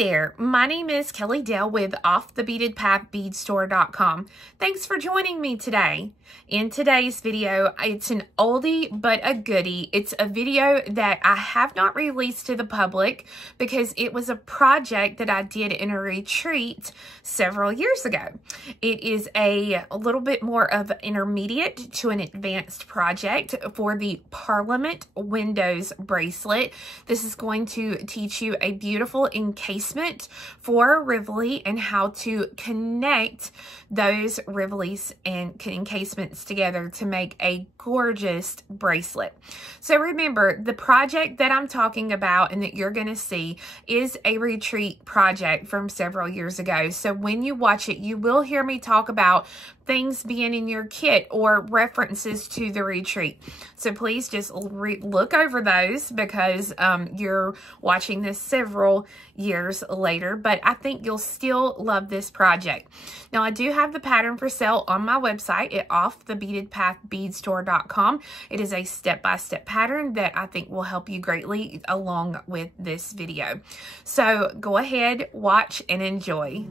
there, my name is Kelly Dale with offthebeadedpathbeadstore.com. Thanks for joining me today. In today's video, it's an oldie but a goodie. It's a video that I have not released to the public because it was a project that I did in a retreat several years ago. It is a little bit more of an intermediate to an advanced project for the Parliament Windows bracelet. This is going to teach you a beautiful encasement for Rivoli and how to connect those Rivolis and encasements together to make a gorgeous bracelet. So remember, the project that I'm talking about and that you're going to see is a retreat project from several years ago. So when you watch it, you will hear me talk about things being in your kit or references to the retreat. So please just look over those because you're watching this several years later, but I think you'll still love this project. Now, I do have the pattern for sale on my website at offthebeadedpathbeadstore.com. It is a step-by-step pattern that I think will help you greatly along with this video. So go ahead, watch, and enjoy.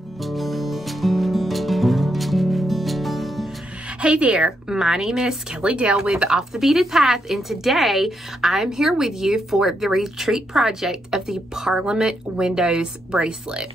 Hey there, my name is Kelly Dale with Off the Beaded Path, and today I'm here with you for the retreat project of the Parliament Windows bracelet.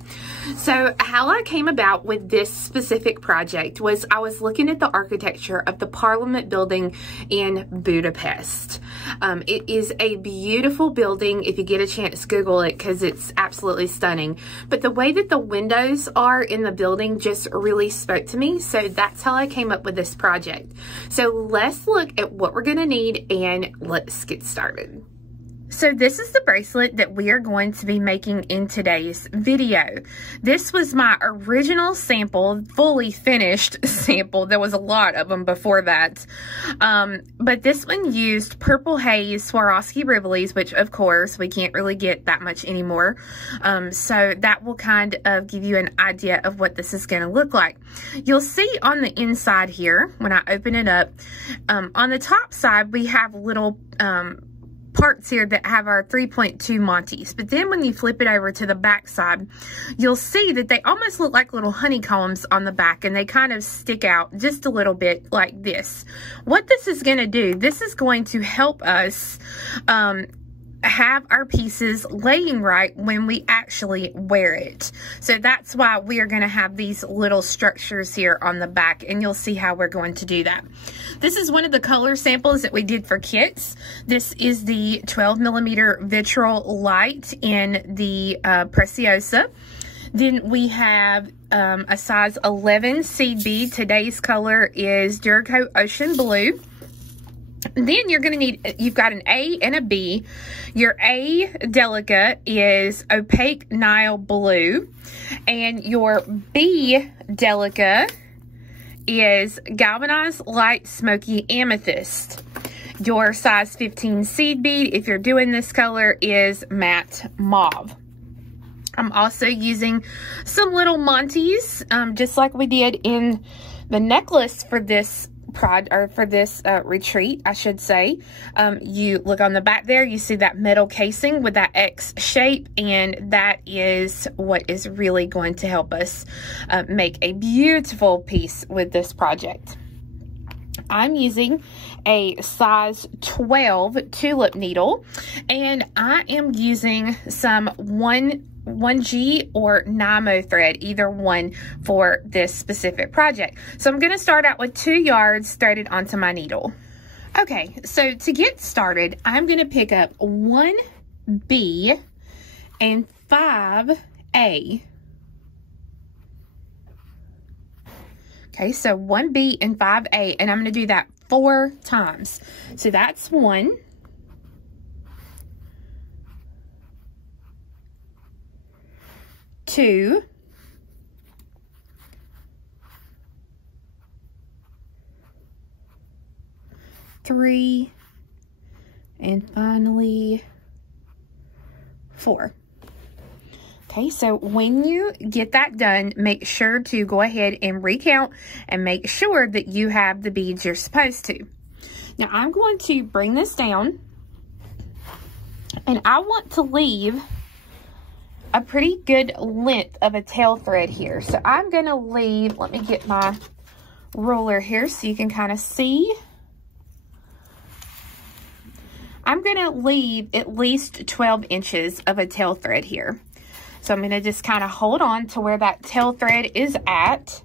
So how I came about with this specific project was I was looking at the architecture of the Parliament building in Budapest. It is a beautiful building. If you get a chance, Google it because it's absolutely stunning. But the way that the windows are in the building just really spoke to me. So that's how I came up with this project. So let's look at what we're going to need and let's get started. So this is the bracelet that we are going to be making in today's video. This was my original sample, fully finished sample. There was a lot of them before that. But this one used Purple Haze Swarovski Rivolis, which of course we can't really get that much anymore. So that will kind of give you an idea of what this is going to look like. You'll see on the inside here, when I open it up, on the top side we have little parts here that have our 3.2 Montees. But then when you flip it over to the back side, you'll see that they almost look like little honeycombs on the back, and they kind of stick out just a little bit like this. What this is going to do, this is going to help us have our pieces laying right when we actually wear it. So that's why we are going to have these little structures here on the back, and you'll see how we're going to do that. This is one of the color samples that we did for kits. This is the 12mm Vitrol Light in the Preciosa. Then we have a size 11 seed bead. Today's color is Durico Ocean Blue. Then you're going to need, you've got an A and a B. Your A Delica is Opaque Nile Blue. And your B Delica is Galvanized Light Smoky Amethyst. Your size 15 seed bead, if you're doing this color, is Matte Mauve. I'm also using some little Montees, just like we did in the necklace for this retreat, I should say. You look on the back there, you see that metal casing with that X shape, and that is what is really going to help us make a beautiful piece with this project. I'm using a size 12 tulip needle, and I am using some 1G or Nymo thread, either one for this specific project. So I'm going to start out with 2 yards threaded onto my needle. Okay, so to get started, I'm going to pick up 1B and 5A. Okay, so 1B and 5A, and I'm going to do that 4 times. So that's 1. 2. 3. And finally 4. Okay, so when you get that done, make sure to go ahead and recount and make sure that you have the beads you're supposed to. Now I'm going to bring this down, and I want to leave a pretty good length of a tail thread here. So I'm going to leave, let me get my ruler here so you can kind of see. I'm going to leave at least 12 inches of a tail thread here. So I'm going to just kind of hold on to where that tail thread is at.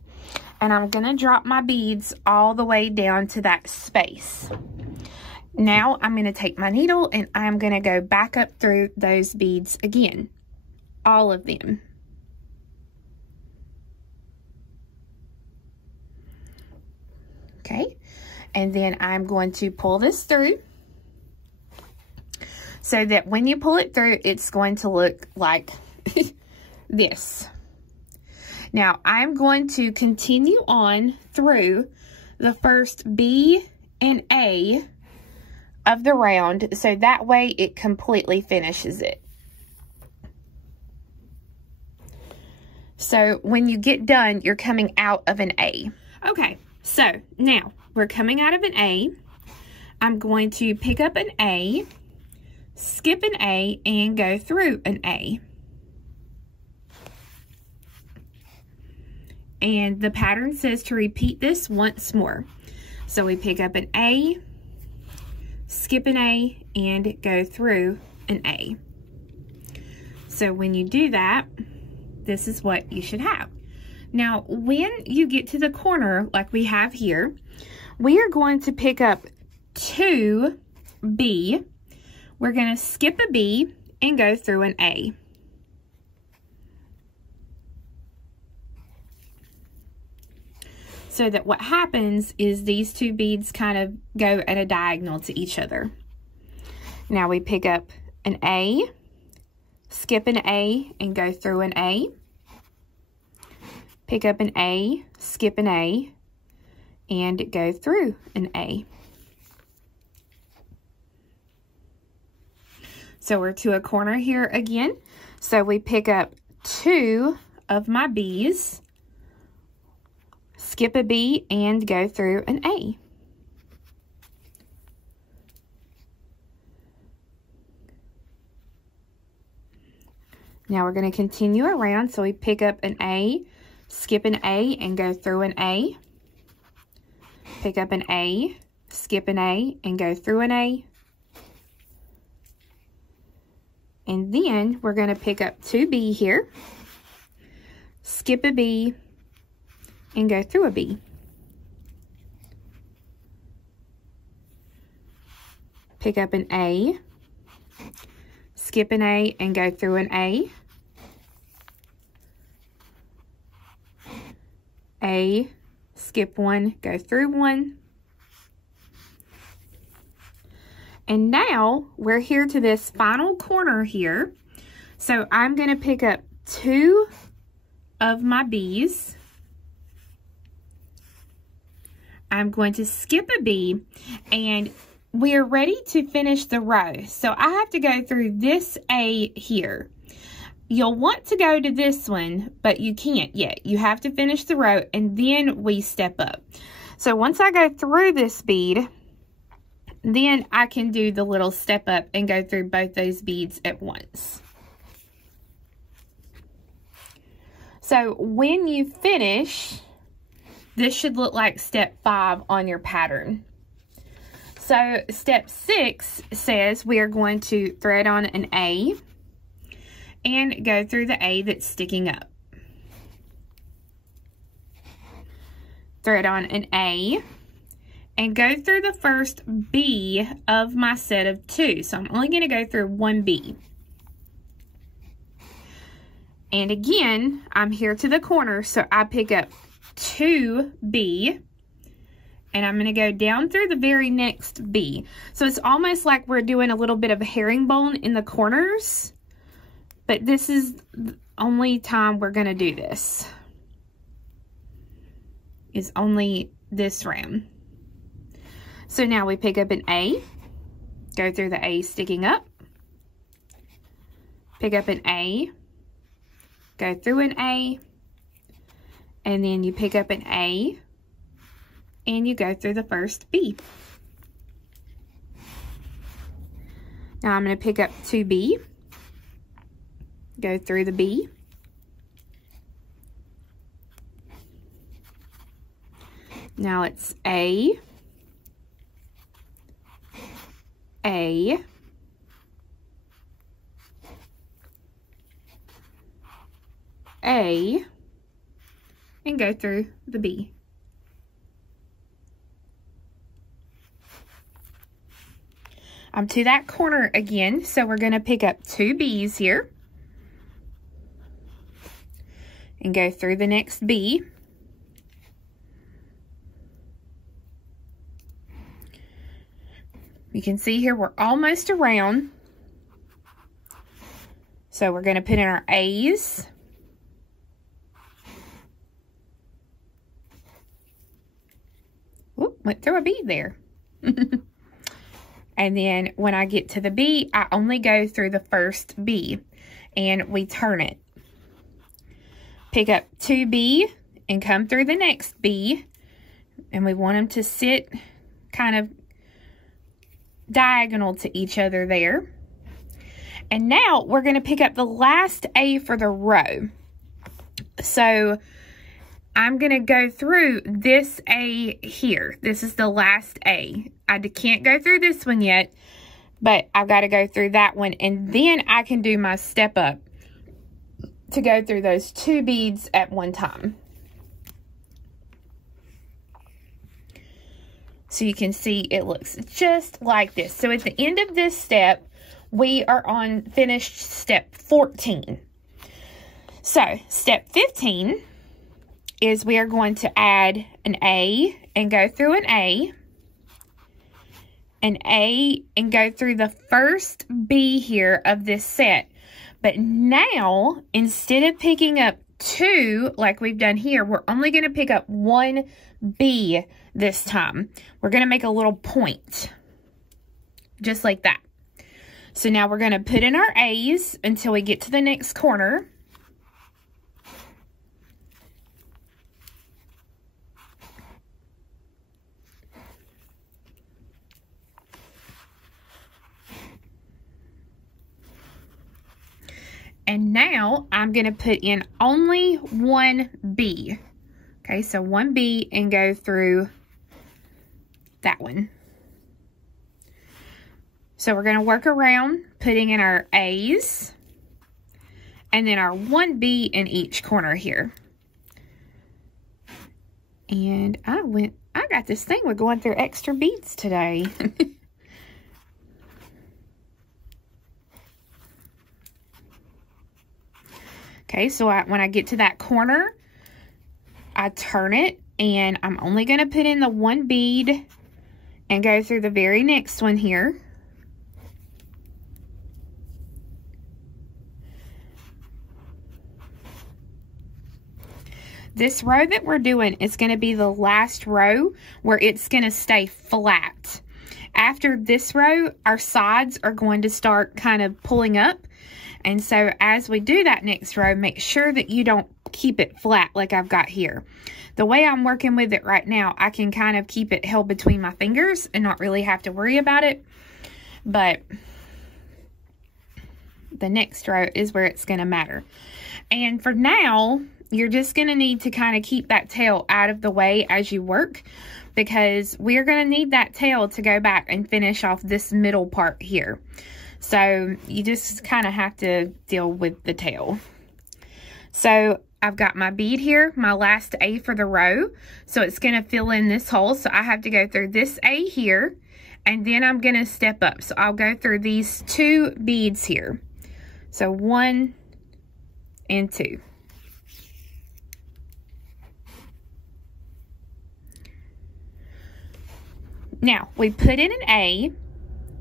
And I'm going to drop my beads all the way down to that space. Now I'm going to take my needle and I'm going to go back up through those beads again. All of them. Okay. And then I'm going to pull this through so that when you pull it through, it's going to look like this. Now I'm going to continue on through the first B and A of the round, so that way it completely finishes it. So when you get done, you're coming out of an A. Okay, so now we're coming out of an A. I'm going to pick up an A, skip an A, and go through an A. And the pattern says to repeat this once more. So we pick up an A, skip an A, and go through an A. So when you do that, this is what you should have. Now, when you get to the corner, like we have here, we are going to pick up 2 B. We're going to skip a B and go through an A. So that what happens is these 2 beads kind of go at a diagonal to each other. Now we pick up an A, skip an A, and go through an A. Pick up an A, skip an A, and go through an A. So we're to a corner here again. So we pick up 2 of my B's, skip a B, and go through an A. Now we're going to continue around, so we pick up an A, skip an A, and go through an A. Pick up an A, skip an A, and go through an A. And then we're going to pick up 2B here, skip a B, and go through a B. Pick up an A, skip an A, and go through an A, skip one, go through one. And now we're here to this final corner here. So I'm going to pick up 2 of my B's. I'm going to skip a B, and we are ready to finish the row. So I have to go through this A here. You'll want to go to this one, but you can't yet. You have to finish the row, and then we step up. So once I go through this bead, then I can do the little step up and go through both those beads at once. So when you finish, this should look like step 5 on your pattern. So step 6 says we are going to thread on an A and go through the A that's sticking up. Thread on an A and go through the first B of my set of 2. So I'm only going to go through 1 B. And again, I'm here to the corner, so I pick up 2 B, and I'm going to go down through the very next B. So it's almost like we're doing a little bit of a herringbone in the corners, but this is the only time we're going to do this. Is only this round. So now we pick up an A, go through the A sticking up, pick up an A, go through an A, and then you pick up an A and you go through the first B. Now I'm going to pick up 2B, go through the B. Now it's A, A, A, and go through the B. I'm to that corner again, so we're going to pick up 2 B's here and go through the next B. You can see here we're almost around, so we're going to put in our A's. Whoop, went through a bead there. And then when I get to the B, I only go through the first B and we turn it. Pick up 2 B and come through the next B, and we want them to sit kind of diagonal to each other there. And now we're going to pick up the last A for the row. So I'm going to go through this A here. This is the last A. I can't go through this one yet, but I've got to go through that one, and then I can do my step up to go through those 2 beads at one time. So you can see it looks just like this. So at the end of this step, we are on finished step 14. So step 15 is we are going to add an A and go through an A, and go through the first B here of this set. But now, instead of picking up 2 like we've done here, we're only going to pick up 1 B this time. We're going to make a little point, just like that. So now we're going to put in our A's until we get to the next corner. And now I'm going to put in only 1 B. Okay, so 1 B and go through that one. So we're going to work around putting in our A's and then our 1 B in each corner here. And I got this thing with going through extra beads today. Okay, so when I get to that corner, I turn it, and I'm only going to put in the 1 bead and go through the very next one here. This row that we're doing is going to be the last row where it's going to stay flat. After this row, our sides are going to start kind of pulling up. And so as we do that next row, make sure that you don't keep it flat like I've got here. The way I'm working with it right now, I can kind of keep it held between my fingers and not really have to worry about it. But the next row is where it's going to matter. And for now, you're just going to need to kind of keep that tail out of the way as you work, because we're going to need that tail to go back and finish off this middle part here. So you just kind of have to deal with the tail. So I've got my bead here, my last A for the row. So it's going to fill in this hole. So I have to go through this A here, and then I'm going to step up. So I'll go through these 2 beads here. So 1 and 2. Now we put in an A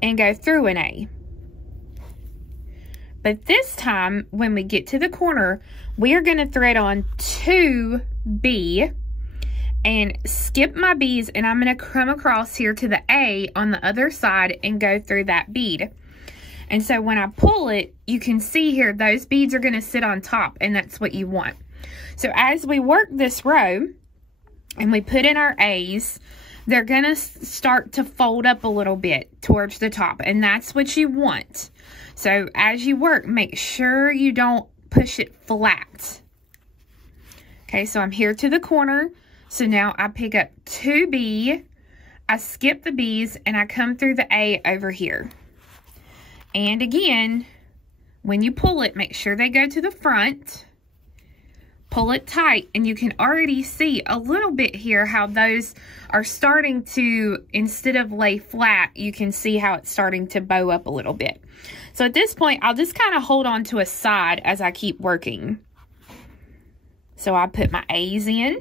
and go through an A. But this time, when we get to the corner, we are going to thread on 2 B and skip my B's, and I'm going to come across here to the A on the other side and go through that bead. And so when I pull it, you can see here, those beads are going to sit on top, and that's what you want. So as we work this row and we put in our A's, they're gonna start to fold up a little bit towards the top, and that's what you want. So as you work, make sure you don't push it flat. Okay, so I'm here to the corner. So now I pick up 2B, I skip the B's, and I come through the A over here. And again, when you pull it, make sure they go to the front. Pull it tight, and you can already see a little bit here how those are starting to, instead of lay flat, you can see how it's starting to bow up a little bit. So at this point, I'll just kind of hold on to a side as I keep working. So I put my A's in.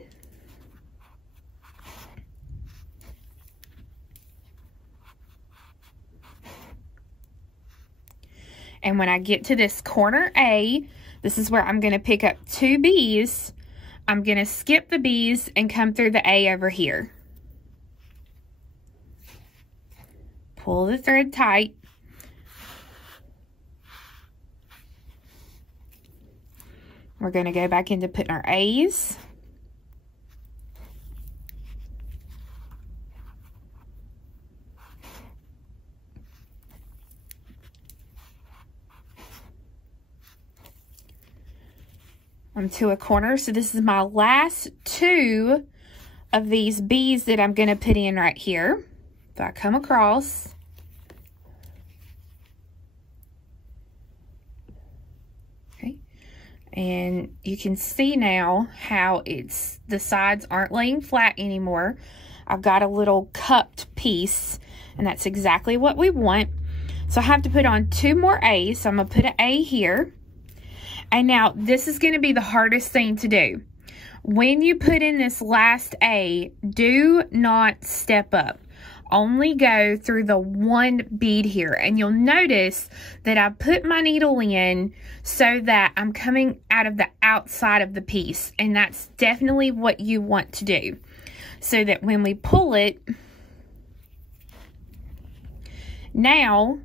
And when I get to this corner A, this is where I'm going to pick up 2 B's. I'm going to skip the B's and come through the A over here. Pull the thread tight. We're going to go back into putting our A's. I'm to a corner, so this is my last 2 of these B's that I'm going to put in right here. So I come across. Okay. And you can see now how the sides aren't laying flat anymore. I've got a little cupped piece, and that's exactly what we want. So I have to put on 2 more A's. So I'm going to put an A here. And now, this is going to be the hardest thing to do. When you put in this last A, do not step up. Only go through the 1 bead here. And you'll notice that I put my needle in so that I'm coming out of the outside of the piece. And that's definitely what you want to do. So that when we pull it, now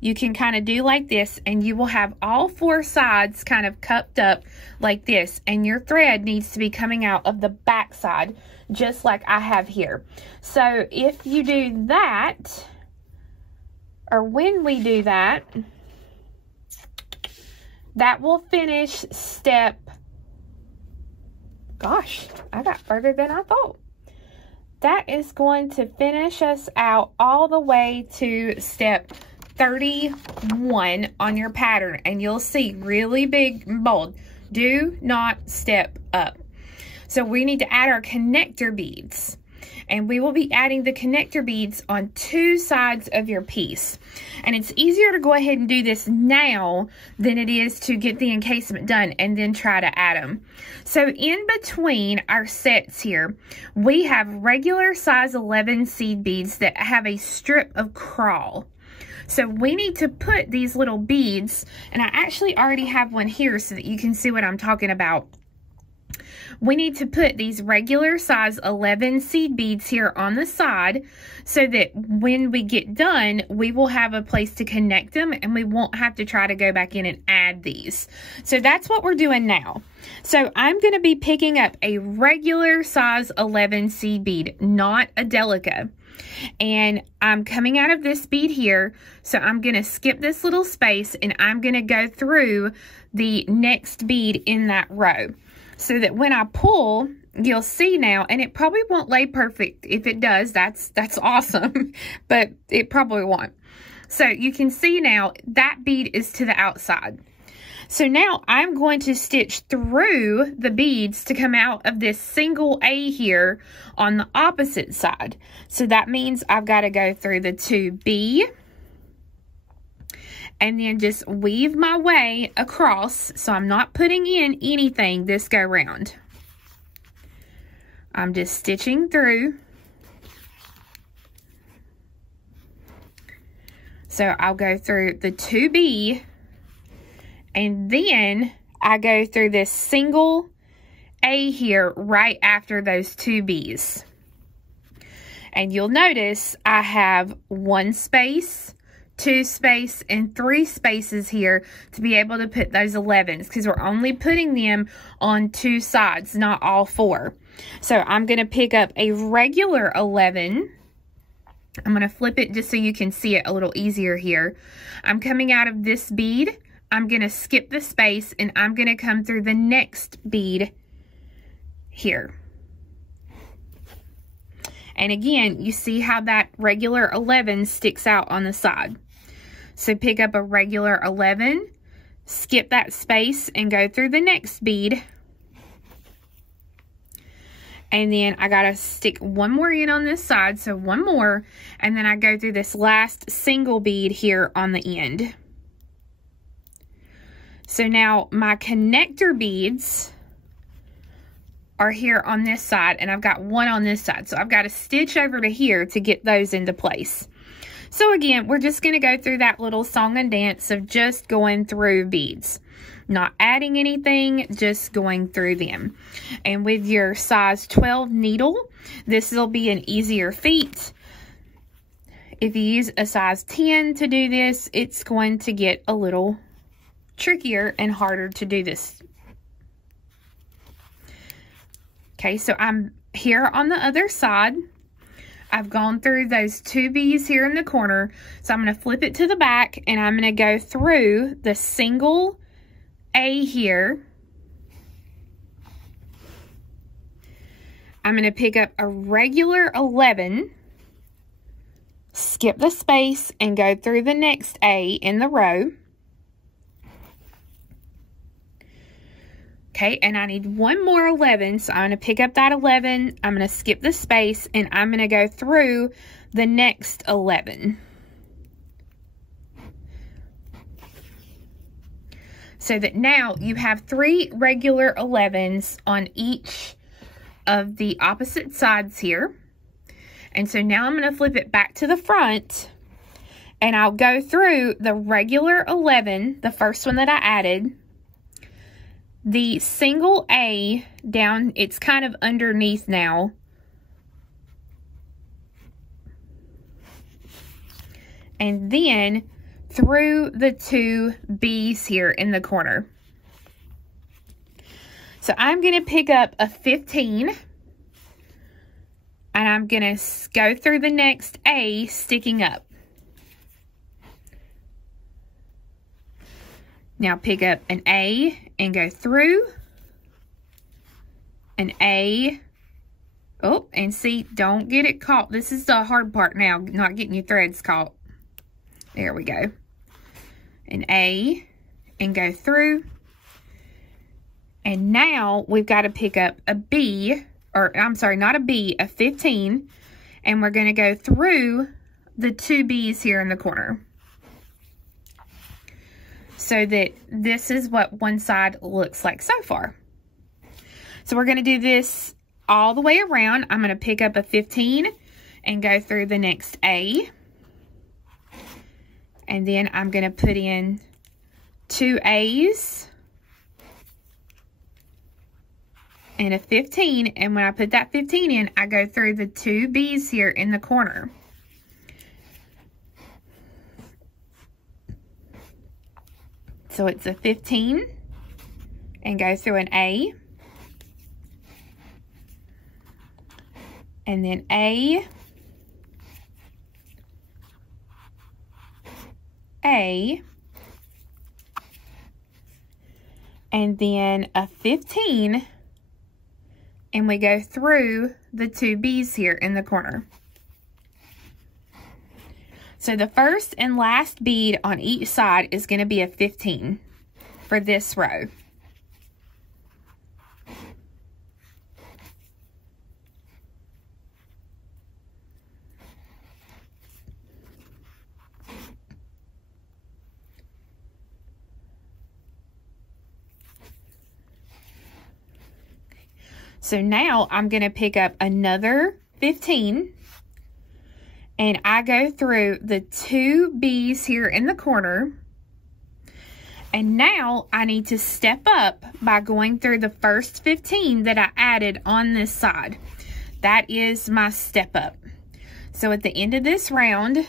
you can kind of do like this, and you will have all 4 sides kind of cupped up like this, and your thread needs to be coming out of the back side, just like I have here. So if you do that, or when we do that, that will finish step, gosh, I got further than I thought. That is going to finish us out all the way to step 31 on your pattern, and you'll see really big bold, do not step up. So we need to add our connector beads, and we will be adding the connector beads on 2 sides of your piece. And it's easier to go ahead and do this now than it is to get the encasement done and then try to add them. So in between our sets here, we have regular size 11 seed beads that have a strip of crawl. So we need to put these little beads, and I actually already have one here so that you can see what I'm talking about. We need to put these regular size 11 seed beads here on the side so that when we get done, we will have a place to connect them, and we won't have to try to go back in and add these. So that's what we're doing now. So I'm going to be picking up a regular size 11 seed bead, not a Delica. And I'm coming out of this bead here, so I'm going to skip this little space, and I'm going to go through the next bead in that row. So that when I pull, you'll see now, and it probably won't lay perfect. If it does, that's awesome, but it probably won't. So you can see now that bead is to the outside. So now I'm going to stitch through the beads to come out of this single A here on the opposite side. So that means I've got to go through the 2B and then just weave my way across. So I'm not putting in anything this go round. I'm just stitching through. So I'll go through the 2B, and then I go through this single A here right after those 2 B's. And you'll notice I have 1 space, 2 space and 3 spaces here to be able to put those 11s, because we're only putting them on 2 sides, not all 4. So I'm going to pick up a regular 11. I'm going to flip it just so you can see it a little easier here. I'm coming out of this bead. I'm going to skip the space and I'm going to come through the next bead here. And again, you see how that regular 11 sticks out on the side. So pick up a regular 11, skip that space and go through the next bead. And then I got to stick one more in on this side, so one more, and then I go through this last single bead here on the end. So now my connector beads are here on this side, and I've got one on this side. So I've got to stitch over to here to get those into place. So again, we're just going to go through that little song and dance of just going through beads. Not adding anything, just going through them. And with your size 12 needle, this will be an easier feat. If you use a size 10 to do this, it's going to get a little trickier and harder to do this. Okay, so I'm here on the other side. I've gone through those 2 bees here in the corner. So I'm going to flip it to the back and I'm going to go through the single A here. I'm going to pick up a regular 11, skip the space and go through the next A in the row. Okay, and I need one more 11, so I'm going to pick up that 11, I'm going to skip the space, and I'm going to go through the next 11. So that now you have 3 regular 11s on each of the opposite sides here. And so now I'm going to flip it back to the front, and I'll go through the regular 11, the first one that I added, the single A down, it's kind of underneath now. And then through the 2 B's here in the corner. So I'm going to pick up a 15. And I'm going to go through the next A sticking up. Now pick up an A and go through an A. Oh, and see, don't get it caught. This is the hard part now, not getting your threads caught. There we go. An A and go through. And now we've got to pick up a B, or I'm sorry, not a B, a 15. And we're going to go through the 2 B's here in the corner. So that this is what one side looks like so far. So we're going to do this all the way around. I'm going to pick up a 15 and go through the next A. And then I'm going to put in 2 A's and a 15. And when I put that 15 in, I go through the 2 B's here in the corner. So it's a 15 and go through an A, and then A, and then a 15, and we go through the 2 B's here in the corner. So the first and last bead on each side is going to be a 15 for this row. So now I'm going to pick up another 15. And I go through the 2 B's here in the corner. And now I need to step up by going through the first 15 that I added on this side. That is my step up. So at the end of this round,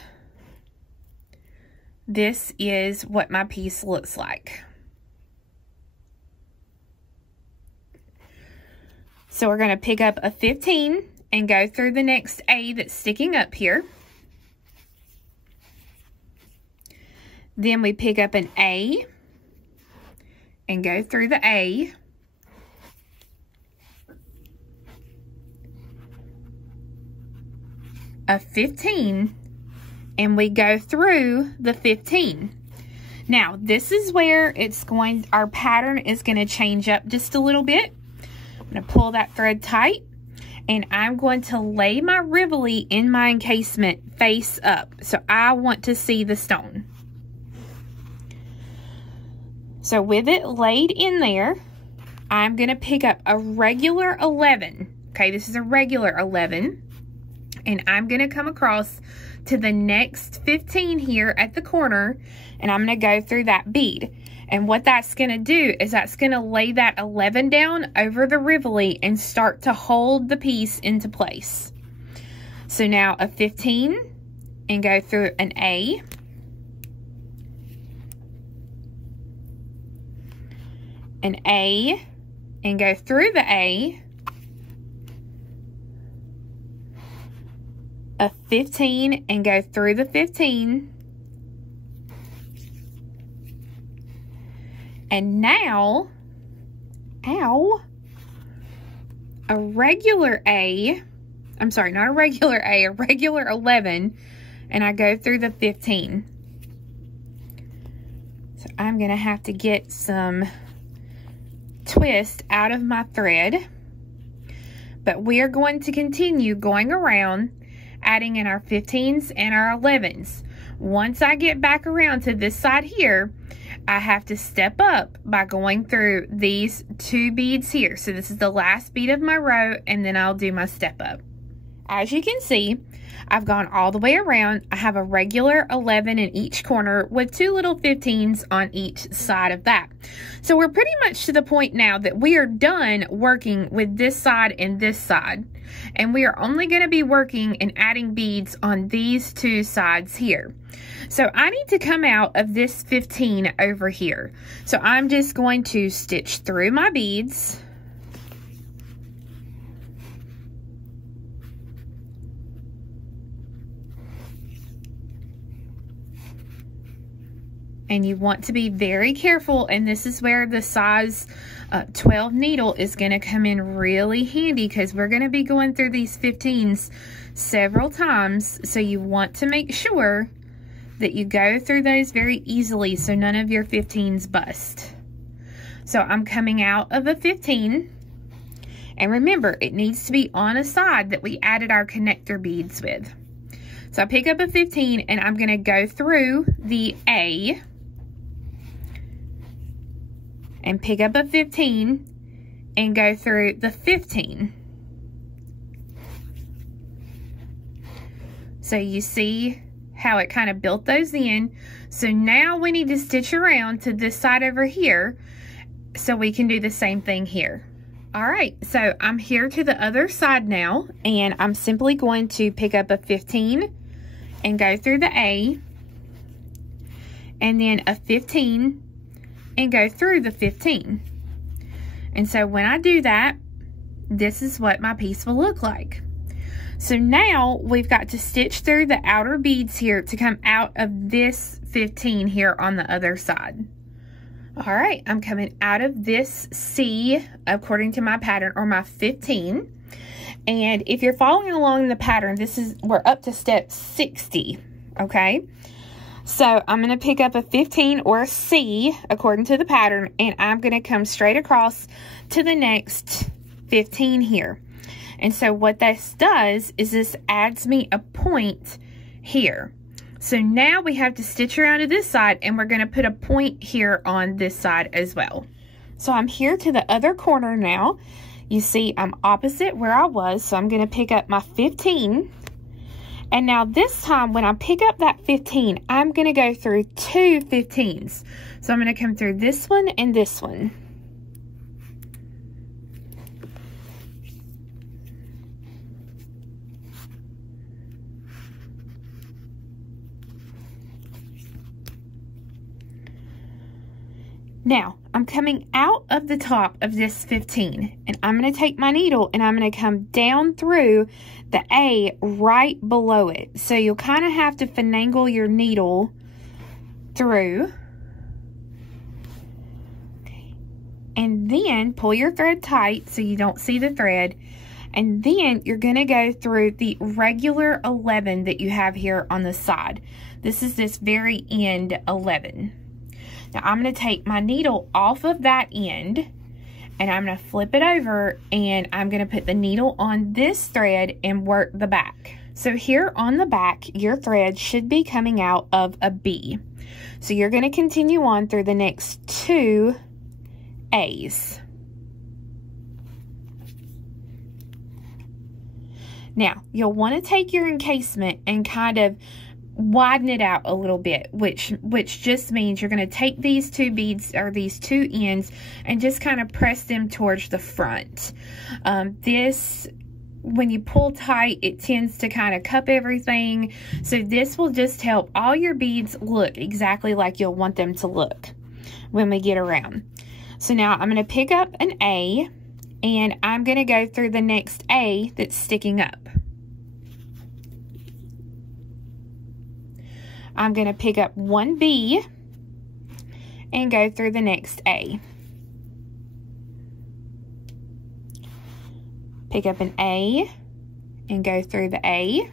this is what my piece looks like. So we're going to pick up a 15 and go through the next A that's sticking up here. Then we pick up an A and go through the A. A 15 and we go through the 15. Now this is where our pattern is going to change up just a little bit. I'm going to pull that thread tight and I'm going to lay my Rivoli in my encasement face up. So I want to see the stone. So with it laid in there, I'm going to pick up a regular 11. Okay, this is a regular 11. And I'm going to come across to the next 15 here at the corner, and I'm going to go through that bead. And what that's going to do is that's going to lay that 11 down over the Rivoli and start to hold the piece into place. So now a 15 and go through an A. An A and go through the A. A 15 and go through the 15. And now, a regular A, I'm sorry, not a regular A, a regular 11, and I go through the 15. So I'm going to have to get some twist out of my thread, but we are going to continue going around, adding in our 15s and our 11s. Once I get back around to this side here, I have to step up by going through these 2 beads here. So this is the last bead of my row, and then I'll do my step up. As you can see, I've gone all the way around. I have a regular 11 in each corner with 2 little 15s on each side of that. So we're pretty much to the point now that we are done working with this side and this side. And we are only going to be working and adding beads on these 2 sides here. So I need to come out of this 15 over here. So I'm just going to stitch through my beads. And you want to be very careful, and this is where the size 12 needle is going to come in really handy, because we're going to be going through these 15s several times. So you want to make sure that you go through those very easily so none of your 15s bust. So I'm coming out of a 15, and remember, it needs to be on a side that we added our connector beads with. So I pick up a 15 and I'm going to go through the A and pick up a 15 and go through the 15. So you see how it kind of built those in. So now we need to stitch around to this side over here so we can do the same thing here. All right, so I'm here to the other side now, and I'm simply going to pick up a 15 and go through the A, and then a 15 and go through the 15. And so when I do that, this is what my piece will look like. So now we've got to stitch through the outer beads here to come out of this 15 here on the other side. All right, I'm coming out of this C according to my pattern, or my 15. And if you're following along the pattern, we're up to step 60, okay? So I'm going to pick up a 15 or a C according to the pattern, and I'm going to come straight across to the next 15 here. And so what this does is this adds me a point here. So now we have to stitch around to this side, and we're going to put a point here on this side as well. So I'm here to the other corner now. You see I'm opposite where I was, so I'm going to pick up my 15. And now this time when I pick up that 15, I'm going to go through 2 15s. So I'm going to come through this one and this one. Now, I'm coming out of the top of this 15, and I'm going to take my needle and I'm going to come down through the A right below it. So you'll kind of have to finagle your needle through. Okay. And then pull your thread tight so you don't see the thread. And then you're going to go through the regular 11 that you have here on the side. This is this very end 11. Now I'm going to take my needle off of that end and I'm going to flip it over and I'm going to put the needle on this thread and work the back. So here on the back, your thread should be coming out of a B. So you're going to continue on through the next 2 A's. Now, you'll want to take your encasement and kind of widen it out a little bit, which just means you're going to take these 2 beads or these 2 ends and just kind of press them towards the front. When you pull tight, it tends to kind of cup everything. So this will just help all your beads look exactly like you'll want them to look when we get around. So now I'm going to pick up an A and I'm going to go through the next A that's sticking up. I'm going to pick up one B and go through the next A. Pick up an A and go through the A.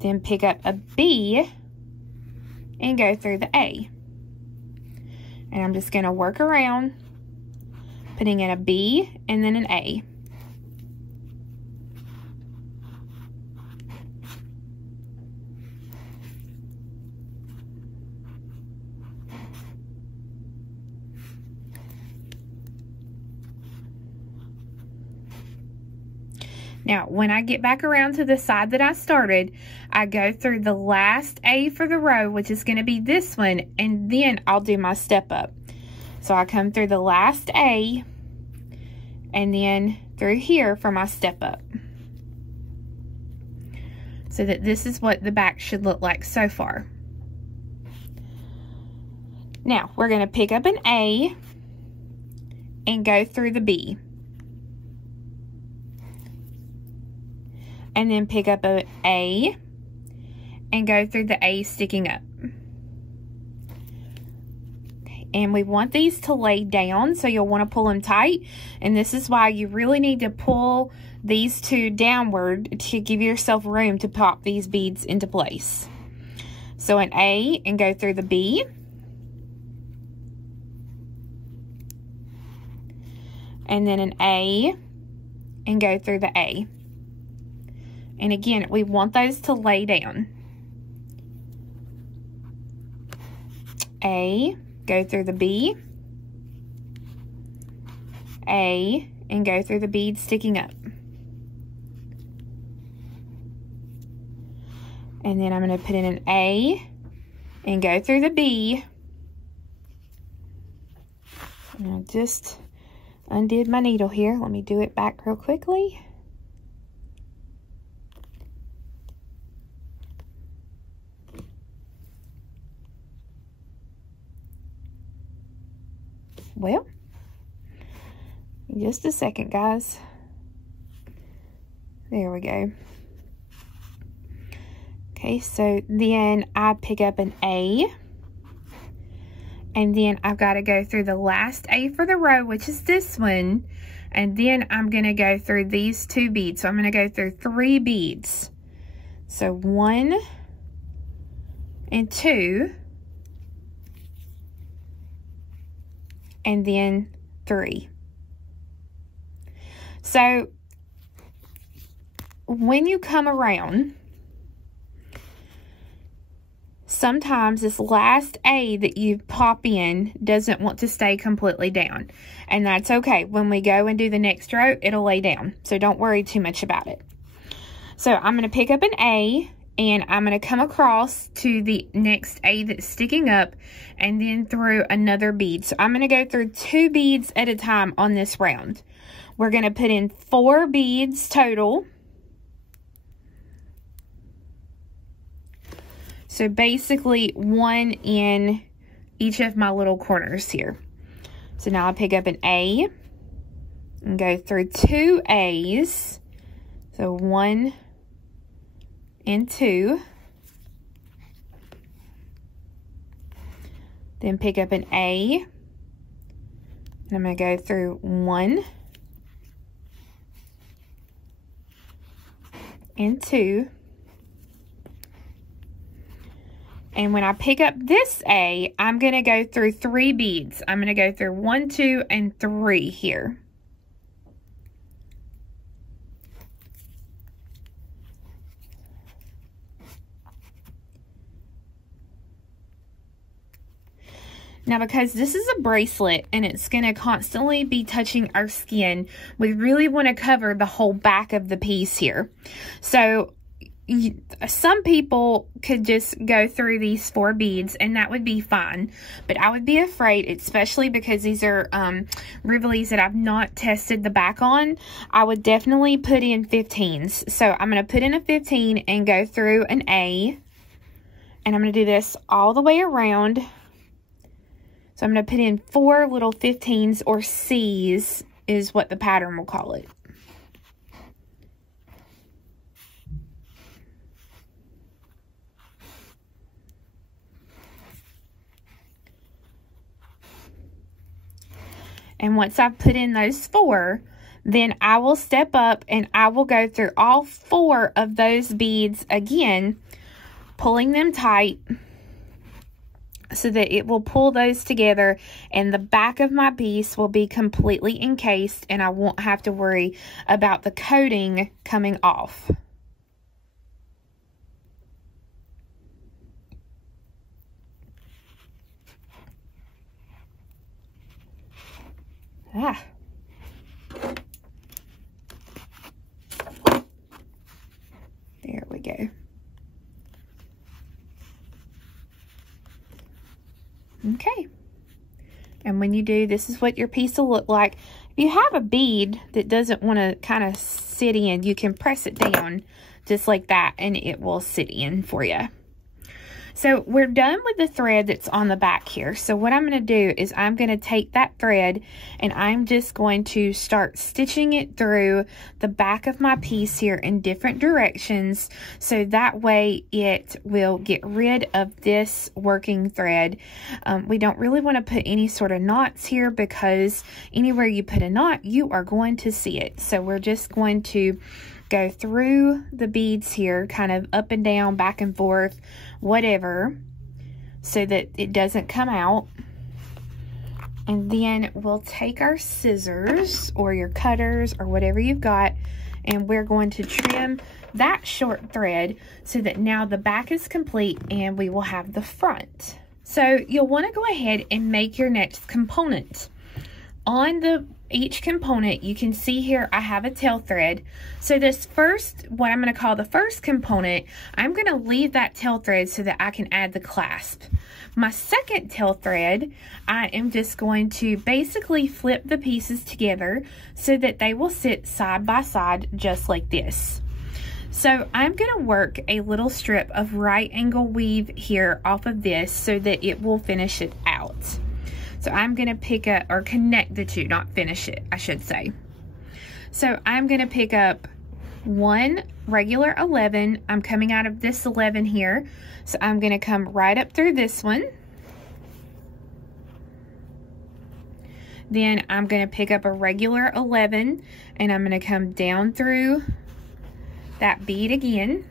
Then pick up a B and go through the A. And I'm just going to work around, putting in a B and then an A. Now, when I get back around to the side that I started, I go through the last A for the row, which is going to be this one, and then I'll do my step up. So I come through the last A, and then through here for my step up. So that this is what the back should look like so far. Now, we're going to pick up an A and go through the B. And then pick up an A and go through the A sticking up. Okay, and we want these to lay down, so you'll want to pull them tight. And this is why you really need to pull these 2 downward to give yourself room to pop these beads into place. So an A and go through the B. And then an A and go through the A. And again, we want those to lay down. A, go through the B. A, and go through the bead sticking up. And then I'm going to put in an A and go through the B. And I just undid my needle here. Let me do it back real quickly. Well, just a second, guys. There we go. Okay, so then I pick up an A. And then I've got to go through the last A for the row, which is this one. And then I'm going to go through these 2 beads. So I'm going to go through 3 beads. So 1 and 2. And then 3. So when you come around, sometimes this last A that you pop in doesn't want to stay completely down. And that's okay. When we go and do the next row, it'll lay down. So don't worry too much about it. So I'm going to pick up an A. And I'm going to come across to the next A that's sticking up and then through another bead. So I'm going to go through 2 beads at a time on this round. We're going to put in 4 beads total. So basically 1 in each of my little corners here. So now I pick up an A and go through 2 A's. So 1 and 2. Then pick up an A. And I'm going to go through 1 and 2. And when I pick up this A, I'm going to go through 3 beads. I'm going to go through 1, 2, and 3 here. Now, because this is a bracelet and it's going to constantly be touching our skin, we really want to cover the whole back of the piece here. So some people could just go through these 4 beads and that would be fine, but I would be afraid, especially because these are Rivolis that I've not tested the back on. I would definitely put in 15s. So I'm going to put in a 15 and go through an A, and I'm going to do this all the way around. So I'm going to put in 4 little 15s, or C's is what the pattern will call it. And once I've put in those 4, then I will step up and I will go through all 4 of those beads again, pulling them tight so that it will pull those together and the back of my piece will be completely encased and I won't have to worry about the coating coming off. There we go. Okay. And when you do, this is what your piece will look like. If you have a bead that doesn't want to kind of sit in, you can press it down just like that and it will sit in for you. So we're done with the thread that's on the back here. So what I'm going to do is I'm going to take that thread and I'm just going to start stitching it through the back of my piece here in different directions. So that way it will get rid of this working thread. We don't really want to put any sort of knots here because anywhere you put a knot, you are going to see it. So we're just going to go through the beads here, kind of up and down, back and forth, whatever, so that it doesn't come out. And then we'll take our scissors or your cutters or whatever you've got, and we're going to trim that short thread so that now the back is complete and we will have the front. So you'll want to go ahead and make your next component. On each component, you can see here I have a tail thread. So this first, what I'm going to call the first component, I'm going to leave that tail thread so that I can add the clasp. My second tail thread, I am just going to basically flip the pieces together so that they will sit side by side just like this. So I'm going to work a little strip of right angle weave here off of this so that it will finish it out. So I'm going to pick up, or connect the two, not finish it, I should say. So I'm going to pick up 1 regular 11. I'm coming out of this 11 here. So I'm going to come right up through this one. Then I'm going to pick up a regular 11 and I'm going to come down through that bead again.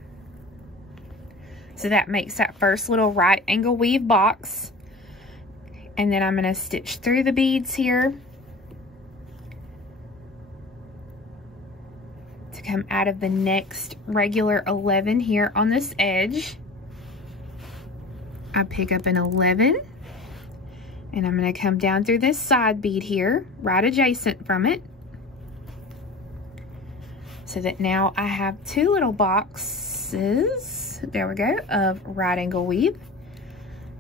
So that makes that first little right angle weave box. And then I'm going to stitch through the beads here to come out of the next regular 11 here on this edge. I pick up an 11 and I'm going to come down through this side bead here, right adjacent from it, so that now I have 2 little boxes, there we go, of right angle weave.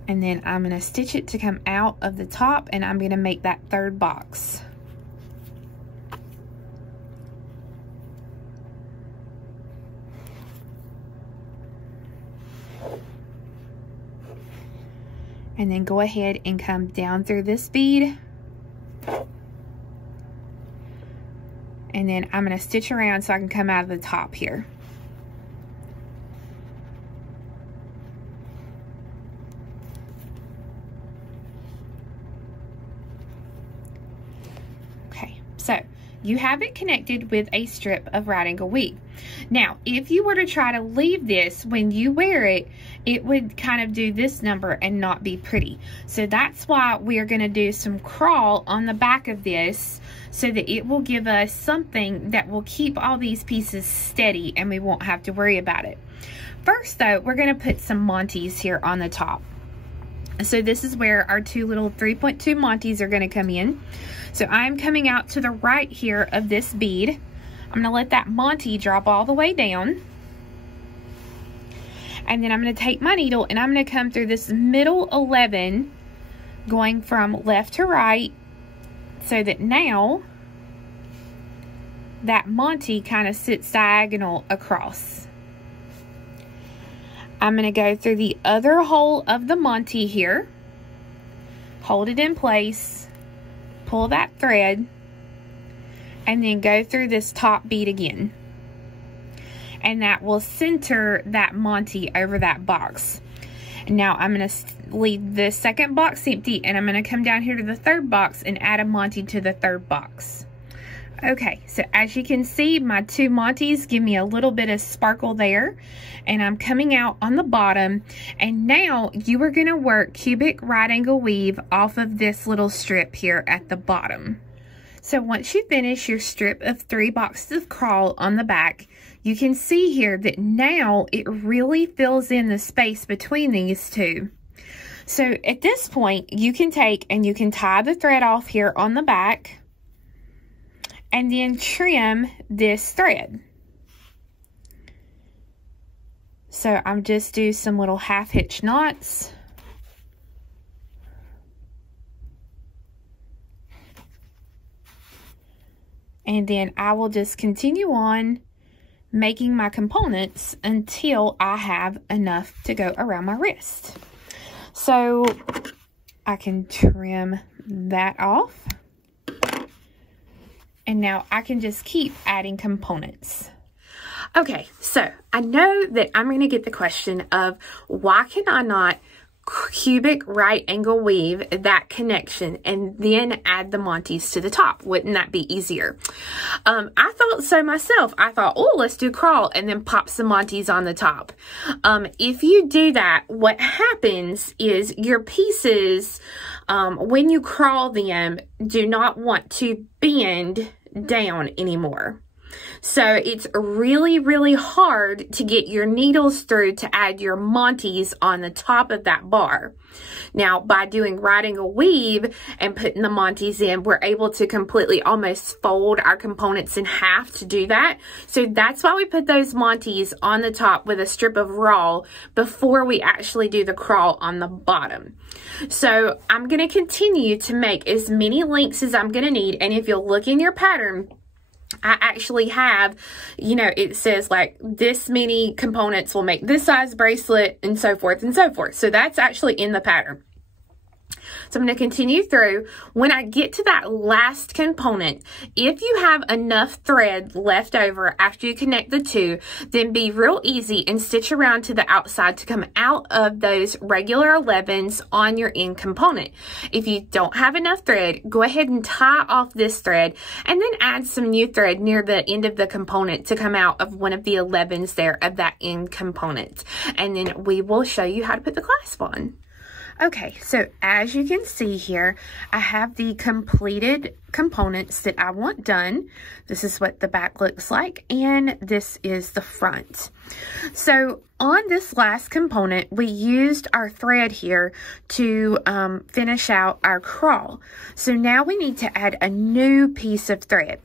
And then I'm going to stitch it to come out of the top and I'm going to make that 3rd box. And then go ahead and come down through this bead. And then I'm going to stitch around so I can come out of the top here. Okay, so you have it connected with a strip of right angle weave. Now, if you were to try to leave this when you wear it, it would kind of do this number and not be pretty. So that's why we're going to do some crawl on the back of this so that it will give us something that will keep all these pieces steady and we won't have to worry about it. First though, we're going to put some Montees here on the top. So this is where our two little 3.2 Montees are going to come in. So I'm coming out to the right here of this bead. I'm going to let that Montee drop all the way down. And then I'm going to take my needle and I'm going to come through this middle 11, going from left to right, so that now that Montee kind of sits diagonal across. I'm going to go through the other hole of the Montee here, hold it in place, pull that thread, and then go through this top bead again. And that will center that Montee over that box. Now I'm going to leave the second box empty and I'm going to come down here to the third box and add a Montee to the third box. Okay, so as you can see, my two Montees give me a little bit of sparkle there, and I'm coming out on the bottom, and now you are going to work cubic right angle weave off of this little strip here at the bottom. So once you finish your strip of 3 boxes of crawl on the back, you can see here that now it really fills in the space between these two. So at this point, you can take and you can tie the thread off here on the back and then trim this thread. So I'm just do some little half hitch knots. And then I will just continue on making my components until I have enough to go around my wrist. So I can trim that off. And now I can just keep adding components. Okay, so I know that I'm going to get the question of why can I not cubic right angle weave that connection and then add the Montees to the top? Wouldn't that be easier? I thought so myself. I thought, oh, let's do crawl and then pop some Montees on the top. If you do that, what happens is your pieces, when you crawl them, do not want to bend down anymore. So it's really, really hard to get your needles through to add your Montees on the top of that bar. Now, by doing right angle weave and putting the Montees in, we're able to completely almost fold our components in half to do that. So that's why we put those Montees on the top with a strip of raw before we actually do the crawl on the bottom. So I'm going to continue to make as many links as I'm going to need. And if you'll look in your pattern, I actually have, you know, it says like this many components will make this size bracelet and so forth and so forth. So that's actually in the pattern. So I'm going to continue through. When I get to that last component, if you have enough thread left over after you connect the two, then be real easy and stitch around to the outside to come out of those regular 11s on your end component. If you don't have enough thread, go ahead and tie off this thread and then add some new thread near the end of the component to come out of one of the 11s there of that end component. And then we will show you how to put the clasp on. Okay, so as you can see here, I have the completed components that I want done. This is what the back looks like, and this is the front. So on this last component, we used our thread here to finish out our crawl. So now we need to add a new piece of thread.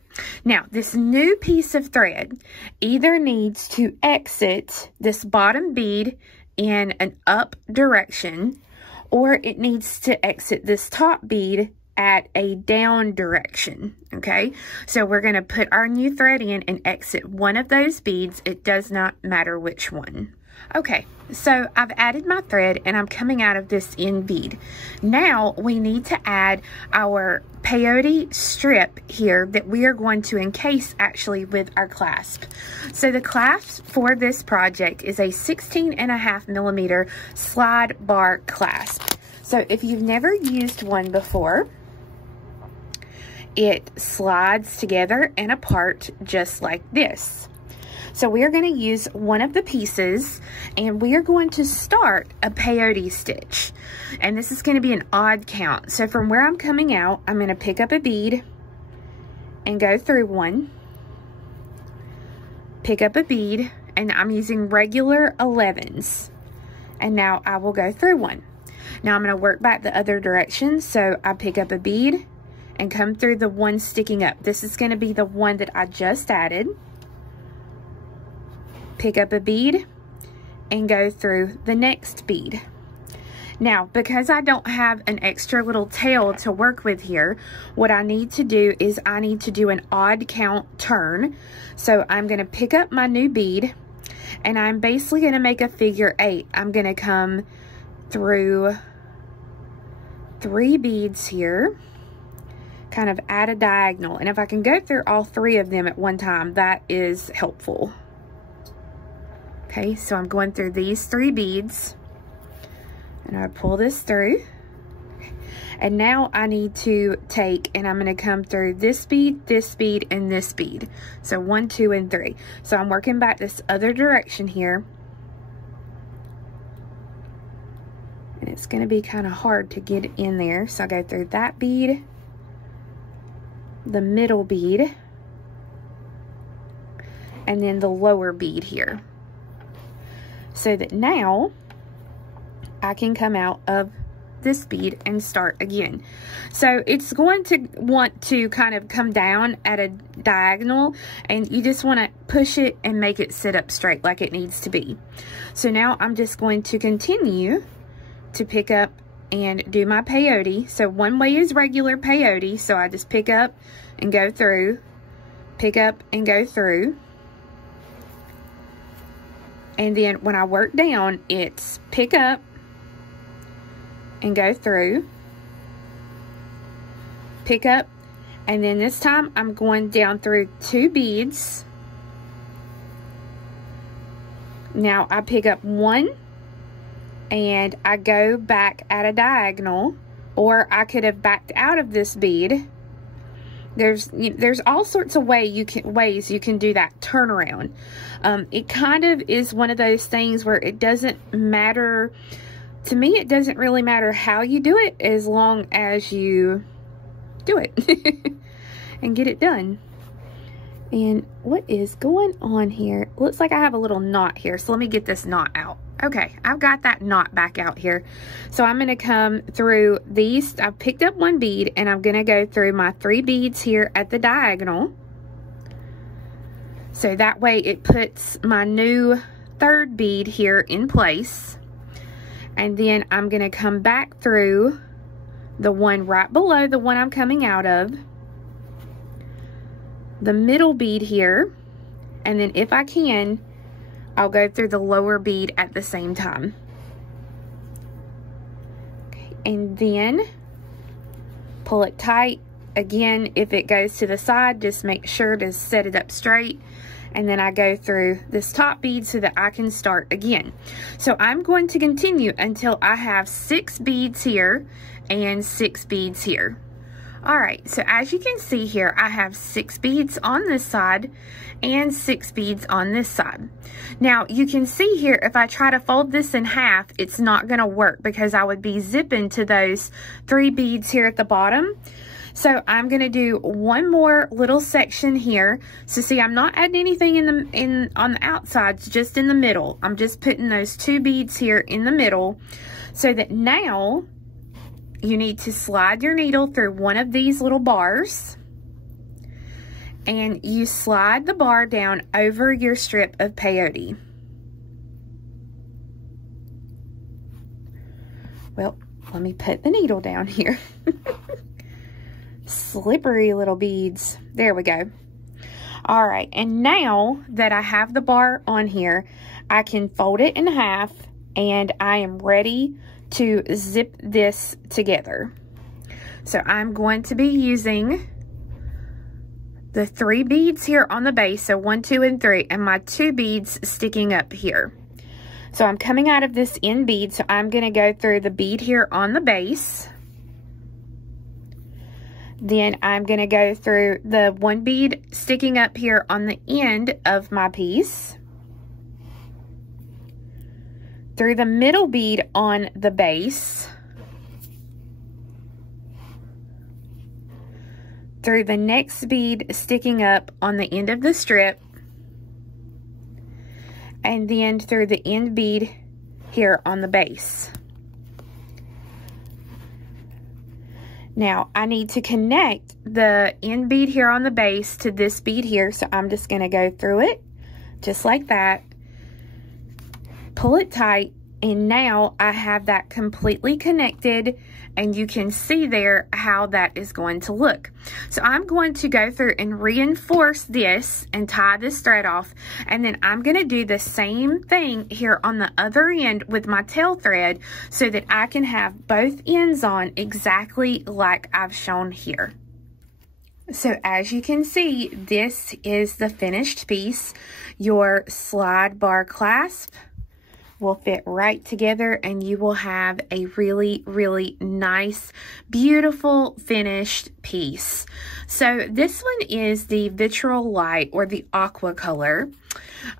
Now, this new piece of thread either needs to exit this bottom bead in an up direction, or it needs to exit this top bead at a down direction, okay? So we're going to put our new thread in and exit one of those beads. It does not matter which one. Okay, so I've added my thread and I'm coming out of this end bead. Now we need to add our peyote strip here that we are going to encase actually with our clasp. So the clasp for this project is a 16.5 millimeter slide bar clasp. So if you've never used one before, it slides together and apart just like this. So we are going to use one of the pieces and we are going to start a peyote stitch. And this is going to be an odd count. So from where I'm coming out, I'm going to pick up a bead and go through one. Pick up a bead, and I'm using regular 11s. And now I will go through one. Now I'm going to work back the other direction. So I pick up a bead and come through the one sticking up. This is going to be the one that I just added. Pick up a bead and go through the next bead. Now, because I don't have an extra little tail to work with here, what I need to do is I need to do an odd count turn. So I'm going to pick up my new bead and I'm basically going to make a figure 8. I'm going to come through 3 beads here, kind of at a diagonal. And if I can go through all 3 of them at one time, that is helpful. Okay, so I'm going through these 3 beads and I pull this through. And now I need to take, and I'm going to come through this bead, and this bead. So 1, 2, and 3. So I'm working back this other direction here. And it's going to be kind of hard to get in there. So I go through that bead, the middle bead, and then the lower bead here. So that now I can come out of this bead and start again. So it's going to want to kind of come down at a diagonal, and you just want to push it and make it sit up straight like it needs to be. So now I'm just going to continue to pick up and do my peyote. So one way is regular peyote, so I just pick up and go through, pick up and go through. And then when I work down, it's pick up and go through, pick up, and then this time I'm going down through 2 beads. Now I pick up 1 and I go back at a diagonal, or I could have backed out of this bead. There's all sorts of ways you can do that turnaround. It kind of is one of those things where it doesn't matter. To me, it doesn't really matter how you do it as long as you do it and get it done. And what is going on here? Looks like I have a little knot here. So let me get this knot out. Okay, I've got that knot back out here. So I'm going to come through these. I've picked up 1 bead and I'm going to go through my 3 beads here at the diagonal. So that way it puts my new 3rd bead here in place. And then I'm going to come back through the one right below the one I'm coming out of, the middle bead here, and then if I can, I'll go through the lower bead at the same time. Okay, and then pull it tight. Again, if it goes to the side, just make sure to set it up straight. And then I go through this top bead so that I can start again. So I'm going to continue until I have 6 beads here and 6 beads here. All right, so as you can see here, I have 6 beads on this side and 6 beads on this side. Now you can see here, if I try to fold this in half, it's not gonna work because I would be zipping to those 3 beads here at the bottom. So I'm gonna do one more little section here. So see, I'm not adding anything on the outsides, just in the middle. I'm just putting those 2 beads here in the middle, so that now you need to slide your needle through one of these little bars, and you slide the bar down over your strip of peyote. Well, let me put the needle down here. Slippery little beads. There we go. All right, and now that I have the bar on here, I can fold it in half, and I am ready to zip this together. So I'm going to be using the 3 beads here on the base, so 1, 2, and 3, and my 2 beads sticking up here. So I'm coming out of this end bead, so I'm going to go through the bead here on the base. Then I'm going to go through the 1 bead sticking up here on the end of my piece, through the middle bead on the base, through the next bead sticking up on the end of the strip, and then through the end bead here on the base. Now, I need to connect the end bead here on the base to this bead here, so I'm just going to go through it, just like that, pull it tight, and now I have that completely connected, and you can see there how that is going to look. So I'm going to go through and reinforce this and tie this thread off, and then I'm going to do the same thing here on the other end with my tail thread so that I can have both ends on exactly like I've shown here. So as you can see, this is the finished piece. Your slide bar clasp will fit right together, and you will have a really, really nice, beautiful finished piece. So this one is the Vitriol Light, or the aqua color,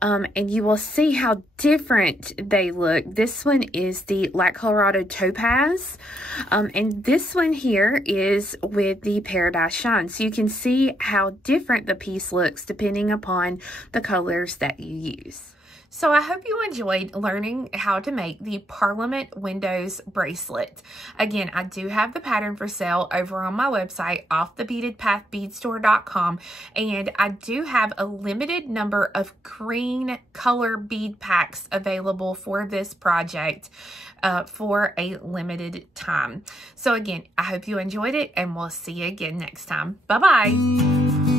and you will see how different they look. This one is the Light Colorado Topaz, and this one here is with the Paradise Shine. So you can see how different the piece looks depending upon the colors that you use. So I hope you enjoyed learning how to make the Parliament Windows bracelet. Again, I do have the pattern for sale over on my website, offthebeadedpathbeadstore.com, and I do have a limited number of green color bead packs available for this project for a limited time. So again, I hope you enjoyed it, and we'll see you again next time. Bye-bye.